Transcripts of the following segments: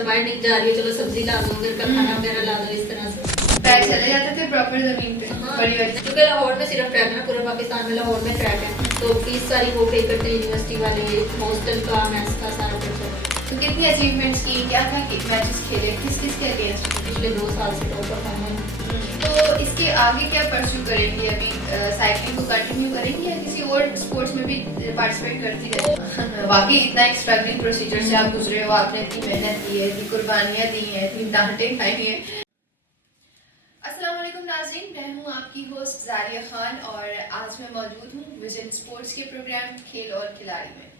बाहर नहीं जा रही हो, चलो सब्जी ला दो, घर का खाना वगैरह ला दो, इस तरह से पैर चले जाते थे प्रॉपर जमीन पे। हाँ, बड़ी बड़ी क्योंकि लाहौर में सिर्फ ट्रैक ना, पूरे पाकिस्तान में लाहौर में ट्रैक है, तो फीस सारी वो पे करते हैं यूनिवर्सिटी वाले, हॉस्टल का, मैथ्स का सारा खर्चा। तो कितनी अचीवमेंट्स की, क्या क्या मैचेस खेले, किस किस के अगेंस्ट? पिछले 2 साल से टॉप परफॉर्मर। तो इसके आगे क्या परस्यू करेंगे? अभी साइकिलिंग को कंटिन्यू करेंगे या किसी और स्पोर्ट्स में भी पार्टिसिपेट करती रहेंगे? वाकई इतना एक स्ट्रगलिंग प्रोसीजर से आप गुजरे हो, आपने इतनी मेहनत की है, इतनी कुर्बानियाँ दी हैं, इतनी डांटें खाई हैं। अस्सलाम वालेकुम नाज़रीन, मैं हूँ आपकी होस्ट जारिया खान और आज मैं मौजूद हूँ विजन स्पोर्ट्स के प्रोग्राम खेल और खिलाड़ी में।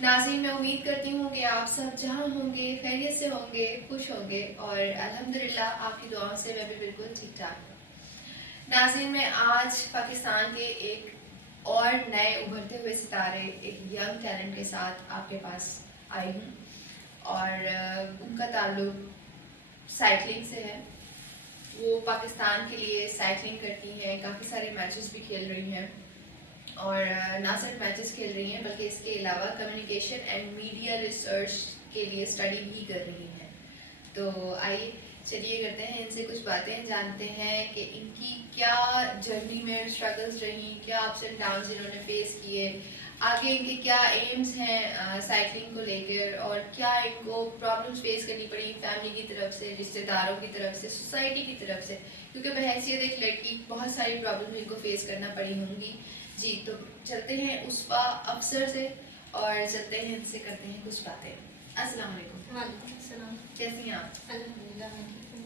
नाज़रीन, मैं उम्मीद करती हूँ कि आप सब जहाँ होंगे खैरियत से होंगे, खुश होंगे और अल्हम्दुलिल्लाह आपकी दुआओं से मैं भी बिल्कुल ठीक ठाक हूँ। नाज़रीन, मैं आज पाकिस्तान के एक और नए उभरते हुए सितारे, एक यंग टैलेंट के साथ आपके पास आई हूँ और उनका ताल्लुक साइकिलिंग से है। वो पाकिस्तान के लिए साइकिलिंग करती हैं, काफ़ी सारे मैचेस भी खेल रही हैं और ना सिर्फ मैचेस खेल रही हैं बल्कि इसके अलावा कम्युनिकेशन एंड मीडिया रिसर्च के लिए स्टडी भी कर रही हैं। तो आइए चलिए करते हैं इनसे कुछ बातें, जानते हैं कि इनकी क्या जर्नी में स्ट्रगल्स रही, क्या अप्स एंड डाउन्स इन्होंने फेस किए, आगे इनके क्या एम्स हैं साइकिलिंग को लेकर और क्या इनको प्रॉब्लम्स फेस करनी पड़ी फैमिली की तरफ से, रिश्तेदारों की तरफ से, सोसाइटी की तरफ से, क्योंकि बहैसियत एक लड़की बहुत सारी प्रॉब्लम इनको फेस करना पड़ी होंगी। जी, तो चलते हैं उसफा अफसर से और चलते हैं इनसे करते हैं कुछ बातें। अस्सलाम वालेकुम। वालेकुम अस्सलाम। कैसी हैं आप? अल्हम्दुलिल्लाह मैं ठीक हूँ।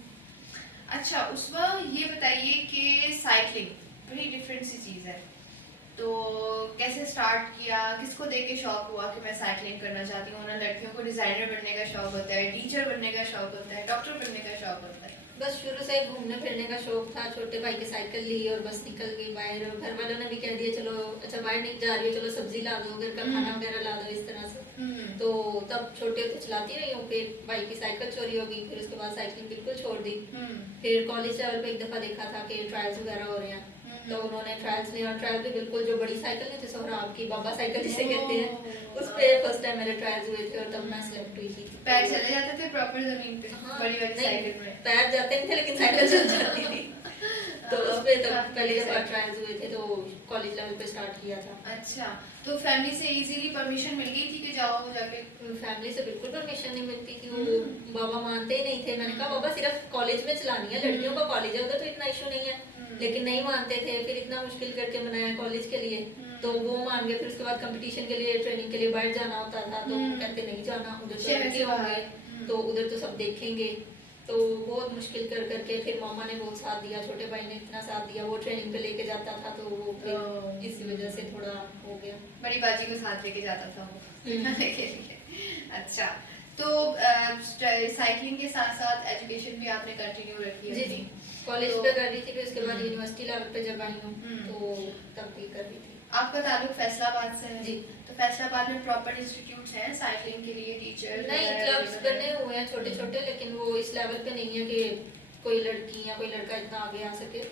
अच्छा, उसफा ये बताइए कि साइकिलिंग बड़ी डिफरेंट सी चीज़ है, तो कैसे स्टार्ट किया, किसको देख के शौक हुआ कि मैं साइकिलिंग करना चाहती हूँ? ना लड़कियों को डिज़ाइनर बनने का शौक होता है, टीचर बनने का शौक होता है, डॉक्टर बनने का शौक होता है। बस शुरू से ही घूमने फिरने का शौक था, छोटे भाई की साइकिल ली और बस निकल गई बाहर, और घर वालों ने भी कह दिया चलो अच्छा बाहर नहीं जा रही हो, चलो सब्जी ला दो, घर का खाना वगैरह ला दो, इस तरह से। तो तब छोटे तो चलाती रही हूँ, फिर भाई की साइकिल चोरी हो गई, फिर उसके बाद साइकिलिंग बिल्कुल छोड़ दी। फिर कॉलेज लेवल पे एक दफा देखा था कि ट्रायल्स वगैरह हो रहे हैं, तो उन्होंने ट्रायल्स लिया, और ट्रायल भी बिल्कुल जो बड़ी साइकिल नहीं थी सोहराब की, बाबा साइकिल जिसे कहते हैं, उस पे फर्स्ट टाइम मेरे ट्रायल्स हुए थे और तब मैं सिलेक्ट हुई थी। पैर चले जाते थे प्रॉपर जमीन पे? हाँ, बड़ी बड़ी साइकिल में पैर जाते नहीं थे लेकिन साइकिल चल जाती थी। तो उस पे तब पहली दफा ट्रायल्स हुए थे, तो कॉलेज लेवल पे स्टार्ट किया था। अच्छा, तो फैमिली से इजीली परमिशन मिल गई थी कि जाओ जाके? फैमिली से बिल्कुल परमिशन नहीं मिलती थी, वो बाबा मानते ही नहीं थे। मैंने कहा बाबा सिर्फ कॉलेज में चलानी है, लड़कियों का कॉलेज है, उधर तो इतना इशू नहीं है, लेकिन नहीं मानते थे। फिर इतना मुश्किल करके मनाया कॉलेज के लिए, तो वो मान गए। फिर उसके बाद कंपटीशन के लिए, ट्रेनिंग के लिए बाहर जाना होता था, तो कहते नहीं जाना, उधर तो लड़के होंगे तो उधर तो सब देखेंगे। तो बहुत मुश्किल कर करके फिर मामा ने बहुत साथ दिया, छोटे भाई ने इतना साथ दिया, वो ट्रेनिंग पे लेके जाता था, तो वो फिर इसी वजह से थोड़ा हो गया। बड़ी बाजी को साथ लेके जाता था वो के लिए। अच्छा, तो साइकिलिंग के साथ साथ एजुकेशन भी आपने कंटिन्यू रखी है? जी, कॉलेज पे कर रही थी, फिर उसके बाद यूनिवर्सिटी लेवल पे जब आई हूँ तो तब भी कर रही थी। आपका ताल्लुक फैसलाबाद से है? जी। तो फैसलाबाद में प्रॉपर इंस्टीट्यूट्स हैं साइकिलिंग के लिए, टीचर? नहीं, क्लब्स बने हुए हैं छोटे छोटे, लेकिन वो इस लेवल पे नहीं है कि कोई लड़की या कोई लड़का इतना आगे आ सके।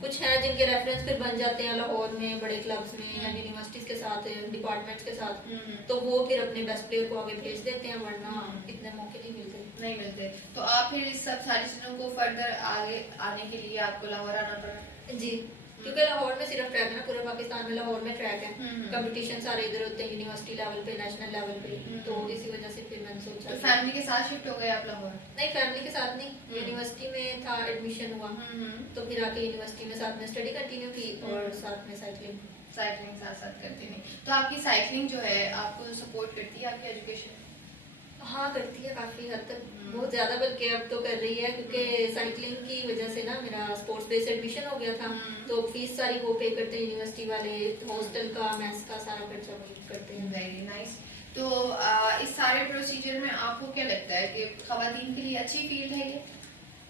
कुछ है जिनके रेफरेंस फिर बन जाते हैं लाहौर में बड़े क्लब्स में या यूनिवर्सिटीज के साथ, डिपार्टमेंट्स के साथ, तो वो फिर अपने बेस्ट प्लेयर को आगे भेज देते हैं, वरना इतने मौके नहीं मिलते। तो आप फिर इस सब सारी चीजों को फर्दर आगे आने के लिए आपको लाहौर आना पड़ा? जी, क्योंकि लाहौर में सिर्फ ट्रैक है ना, पूरे पाकिस्तान में लाहौर में ट्रैक है, कंपटीशन सारे इधर होते हैं, यूनिवर्सिटी लेवल पे, नेशनल लेवल पे, तो इसी वजह से फिर मैंने सोचा। तो फैमिली के साथ शिफ्ट हो गए आप लाहौर? नहीं, फैमिली के साथ नहीं, यूनिवर्सिटी में था, एडमिशन हुआ, तो फिर आके यूनिवर्सिटी में साथ में स्टडी कंटिन्यू की और साथ में साइकिलिंग साथ साथ करती नहीं। तो आपकी साइकिलिंग जो है आपको सपोर्ट करती है आपकी एजुकेशन? हाँ, करती है काफ़ी हद तक, बहुत ज़्यादा बल्कि अब तो कर रही है, क्योंकि साइकिलिंग की वजह से ना मेरा स्पोर्ट्स बेस्ड एडमिशन हो गया था, तो फीस सारी वो पे करते हैं यूनिवर्सिटी वाले, हॉस्टल का, मैथ्स का सारा खर्चा वो करते हैं। Very nice. तो इस सारे प्रोसीजर में आपको क्या लगता है कि खवातीन के लिए अच्छी फील्ड है ये?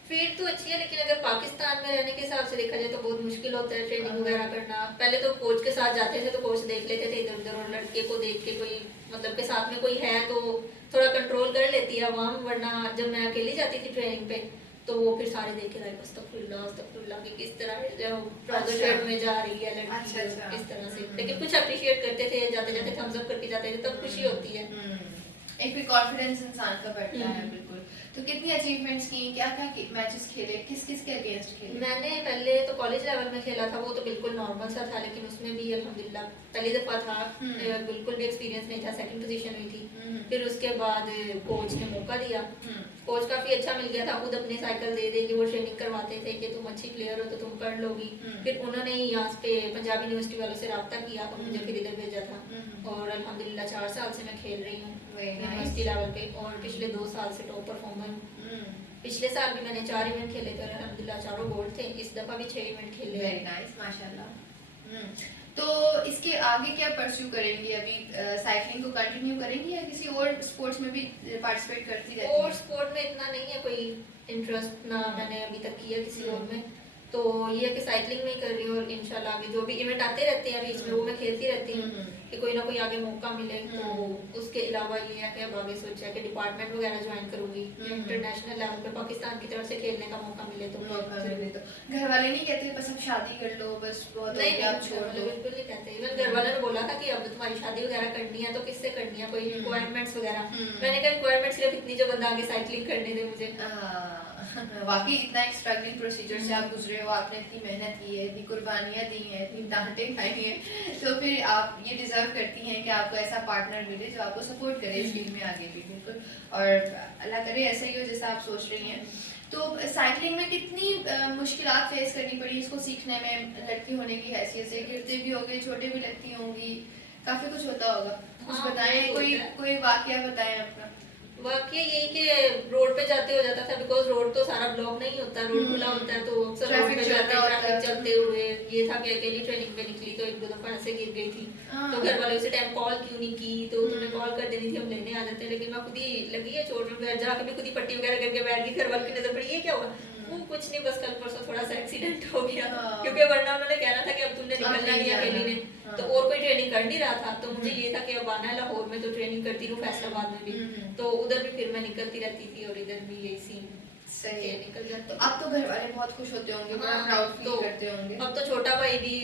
फील्ड तो अच्छी है, लेकिन अगर पाकिस्तान में रहने के हिसाब से देखा जाए तो बहुत मुश्किल होता है ट्रेनिंग वगैरह करना। पहले तो कोच के साथ जाते थे, तो कोच देख लेते थे इधर उधर, और लड़के को देख के कोई मतलब के साथ में कोई है तो थोड़ा कंट्रोल कर लेती है आवाम, वरना जब मैं अकेली जाती थी ट्रेनिंग पे तो वो फिर सारे देखे रहे अस्तगफुरुल्लाह कि किस तरह ट्राउजर शर्ट में जा रही है लड़की, इस तरह से। लेकिन कुछ अप्रिशिएट करते थे, जाते जाते थम्स अप करके जाते थे, तब खुशी होती है। एक भी कॉन्फिडेंस इंसान का बढ़ता है। हम्म। बिल्कुल। तो कितनी अचीवमेंट्स की, क्या क्या मैचेस खेले, किस किस के अगेंस्ट खेले? मैंने पहले तो कॉलेज लेवल में खेला था, वो तो बिल्कुल नॉर्मल सा था, लेकिन उसमें भी अल्हम्दुलिल्लाह पहली दफ़ा था, बिल्कुल भी एक्सपीरियंस नहीं था, सेकंड पोजीशन हुई थी। फिर उसके बाद कोच ने मौका दिया, कोच काफ़ी अच्छा मिल गया था, खुद अपनी साइकिल दे दे के वो ट्रेनिंग करवाते थे कि तुम अच्छी प्लेयर हो तो तुम कर लोगी। फिर उन्होंने यहाँ पे पंजाब यूनिवर्सिटी वालों से रब्ता किया और मुझे फिर इधर भेजा था, और अल्हम्दुलिल्लाह 4 साल से मैं खेल रही हूँ यूनिवर्सिटी लेवल पे, और पिछले 2 साल से टॉप परफॉर्मर हूँ। पिछले साल भी मैंने 4 इवेंट खेले थे और अल्हम्दुलिल्लाह चारों गोल्ड थे, इस दफा भी 6 इवेंट खेले। वेरी नाइस, माशाल्लाह। तो इसके आगे क्या परस्यू करेंगी? अभी साइकिलिंग को कंटिन्यू करेंगी या किसी और स्पोर्ट्स में भी पार्टिसिपेट करती रहेंगी? और स्पोर्ट में इतना नहीं है कोई इंटरेस्ट, ना मैंने अभी तक किया किसी और में, तो ये है कि साइकिलिंग में ही कर रही हूँ, और इंशाल्लाह आगे जो भी इवेंट आते रहते हैं बीच में वो मैं खेलती रहती हूँ कि कोई ना कोई आगे मौका मिले। तो उसके अलावा ये है कि अब आगे सोचा है कि डिपार्टमेंट वगैरह ज्वाइन करूंगी, इंटरनेशनल लेवल पे पाकिस्तान की तरफ से खेलने का मौका मिले तो। घर वाले नहीं कहते बस अब शादी कर लो, बस बहुत नहीं आप छोड़ दो? बिल्कुल नहीं कहते। इवन घर वालों ने बोला था कि अब तुम्हारी शादी वगैरह करनी है तो किससे करनी है, कोई रिक्वायरमेंट्स वगैरह, मैंने कहा रिक्वायरमेंट सिर्फ इतनी जो बंदा आगे साइकिलिंग करने दे मुझे। वाकई इतना एक स्ट्रगलिंग प्रोसीजर से आप गुजरे हो, आपने इतनी मेहनत की है, इतनी कुर्बानियां दी हैं, इतनी डांटें खाई हैं, तो फिर आप ये डिजर्व करती हैं कि आपको ऐसा पार्टनर मिले जो आपको सपोर्ट करे इस फील्ड में आगे भी। बिल्कुल, और अल्लाह करे ऐसा ही हो जैसा आप सोच रही हैं। तो साइकिलिंग में कितनी मुश्किलात फेस करनी पड़ी इसको सीखने में? लड़की होने की हैसियत से गिरते भी होंगे, छोटे भी लगती होंगी, काफी कुछ होता होगा, कुछ बताएं, कोई वाकया बताएं अपना। वाकई यही कि रोड पे जाते हो जाता था, बिकॉज रोड तो सारा ब्लॉक नहीं होता, रोड खुला होता है, तो अक्सर रोड पे जाते ट्रैफिक चलते हुए ये था कि अकेली ट्रेनिंग पे निकली तो 1-2 दफा ऐसे गिर गई थी, तो घर वाले उसी टाइम कॉल क्यों नहीं की, तो तुमने कॉल कर देनी थी, हम लेने आ जाते, लेकिन मैं खुद ही लगी है चोट में, घर जाके भी खुद ही पट्टी वगैरह करके बैठ गई, घर वालों की नजर पड़ी ये क्या हुआ, वो कुछ नहीं, बस कल परसों थोड़ा सा एक्सीडेंट हो गया, क्योंकि वरना उन्होंने कहना था कि अब तुमने निकलना नहीं अकेली ने, तो और कोई ट्रेनिंग कर नहीं रहा था, तो मुझे ये था कि अब आना है लाहौर में तो ट्रेनिंग करती रहूं, फैसलाबाद में भी, तो उधर भी फिर मैं निकलती रहती थी और इधर भी यही सीन सही है। निकल जाती। तो अब तो घर वाले बहुत खुश होते होंगे, बड़ा प्राउड फील करते होंगे। अब तो छोटा भाई भी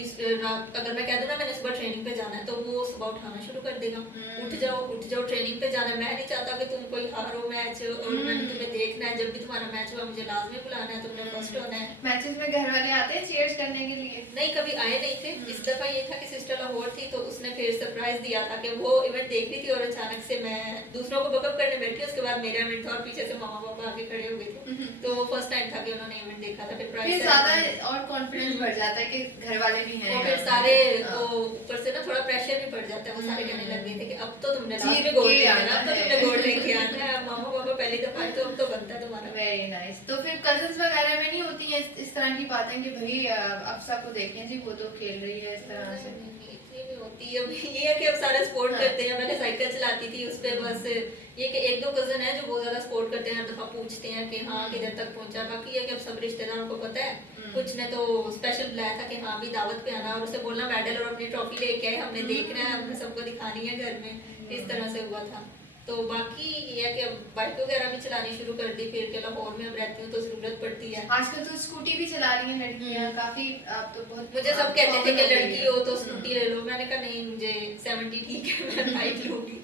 अगर मैं कह दूं ना मैंने सुबह ट्रेनिंग पे जाना है तो वो सुबह उठाना शुरू कर देगा, उठ जाओ ट्रेनिंग पे जाना है, मैं नहीं चाहता कि तुम कोई हारो मैच, और मैंने तुम्हें देखना है, जब भी तुम्हारा मैच हुआ मुझे लाजमी बुलाना है, तुमने फर्स्ट होना है। मैचेस में घर वाले आते हैं चीयर्स करने के लिए? नहीं, कभी आए नहीं थे, इस दफा ये था कि सिस्टर लाहौर थी तो उसने फिर सरप्राइज दिया था कि वो इवेंट देख रही थी और अचानक से मैं दूसरों को बकअप करने बैठी, उसके बाद मेरा इवेंट था और पीछे से मामा पापा आके खड़े हो गए थे, तो वो फर्स्ट टाइम था कि उन्होंने इवेंट देखा था, फिर ज्यादा और कॉन्फिडेंस बढ़ जाता है कि घर वाले भी हैं, और फिर सारे को ऊपर से ना थोड़ा प्रेशर भी पड़ जाता है, वो सारे कहने लग गए थे कि अब तो तुमने लास्ट में गोल्ड लेके आना, अब तो तुमने गोल्ड लेके आना है, मामा पापा पहली दफा तो अब तो बनता है तुम्हारा। Very nice. तो फिर कजन्स वगैरह में नहीं होती है इस तरह की बातें कि भाई अफसा को देखें जी वो तो खेल रही है इस तरह से? इतनी भी होती है, अब ये है कि अब सारे स्पोर्ट करते हैं, पहले साइकिल चलाती थी उस पे, बस ये कि 1-2 कजन है जो बहुत ज्यादा सपोर्ट करते हैं, हर दफा पूछते हैं कि हाँ किधर तक पहुंचा, बाकी ये कि अब सब रिश्तेदारों को पता है, कुछ ने तो स्पेशल बुलाया था कि हाँ भी दावत पे आना और उसे बोलना मेडल और अपनी ट्रॉफी लेके आए, हमने देखना है, हमने सबको दिखानी है घर में, इस तरह से हुआ था। तो बाकी ये है कि अब बाइक वगैरह भी चलानी शुरू कर दी, फिर के लाहौर में अब रहती हूँ तो जरूरत पड़ती है। आजकल तो स्कूटी भी चला रही हैं लड़कियां काफी, आप तो बहुत, मुझे सब कहते थे कि लड़की हो तो स्कूटी ले लो, मैंने कहा नहीं मुझे 70 ठीक है, मैं बाइक लूंगी,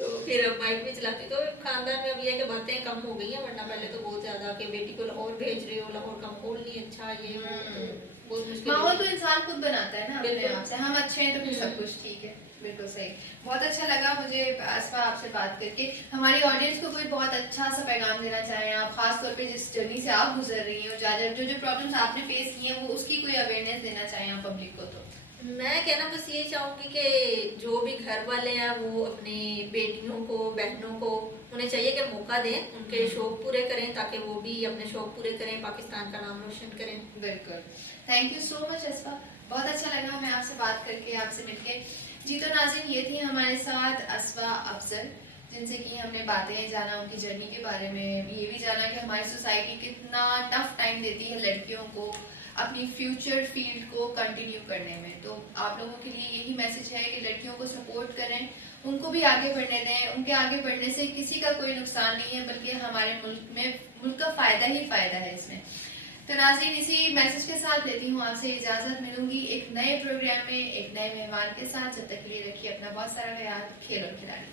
तो फिर अब बाइक भी चलाती। तो खानदान में अब ये है कि बातें कम हो गई हैं, वरना पहले तो बहुत ज्यादा कि बेटी को लाहौर भेज रहे हो, लाहौर का माहौल नहीं अच्छा, ये तो बहुत मुश्किल। माहौल तो इंसान खुद बनाता है ना अपने आप से, हम अच्छे हैं तो फिर सब कुछ ठीक है। बिल्कुल सही। बहुत अच्छा लगा मुझे आसफा आपसे बात करके। हमारी ऑडियंस को कोई बहुत अच्छा सा पैगाम देना चाहें आप, खास तौर पे जिस जर्नी से आप गुजर रही हैं, जो प्रॉब्लम्स आपने फेस की हैं वो उसकी कोई अवेयरनेस देना चाहें आप पब्लिक को? तो मैं कहना बस ये चाहूंगी कि जो भी घर वाले हैं वो अपनी बेटियों को, बहनों को, उन्हें चाहिए कि मौका दें, उनके शौक पूरे करें ताकि वो भी अपने शौक पूरे करें, पाकिस्तान का नाम रोशन करें। बिल्कुल, थैंक यू सो मच असफा, बहुत अच्छा लगा हमें आपसे बात करके, आपसे मिलके। जी तो नाज़रीन, ये थी हमारे साथ असफा अफजल, जिनसे कि हमने बातें जाना उनकी जर्नी के बारे में, ये भी जाना कि हमारी सोसाइटी कितना टफ टाइम देती है लड़कियों को अपनी फ्यूचर फील्ड को कंटिन्यू करने में। तो आप लोगों के लिए यही मैसेज है कि लड़कियों को सपोर्ट करें, उनको भी आगे बढ़ने दें, उनके आगे बढ़ने से किसी का कोई नुकसान नहीं है, बल्कि हमारे मुल्क का फ़ायदा ही फ़ायदा है इसमें। तो नाज़रीन, इसी मैसेज के साथ लेती हूँ आपसे इजाज़त, मिलूंगी एक नए प्रोग्राम में एक नए मेहमान के साथ। जब तक के लिए रखिए अपना बहुत सारा ख्याल। खेल और खिलाड़ी।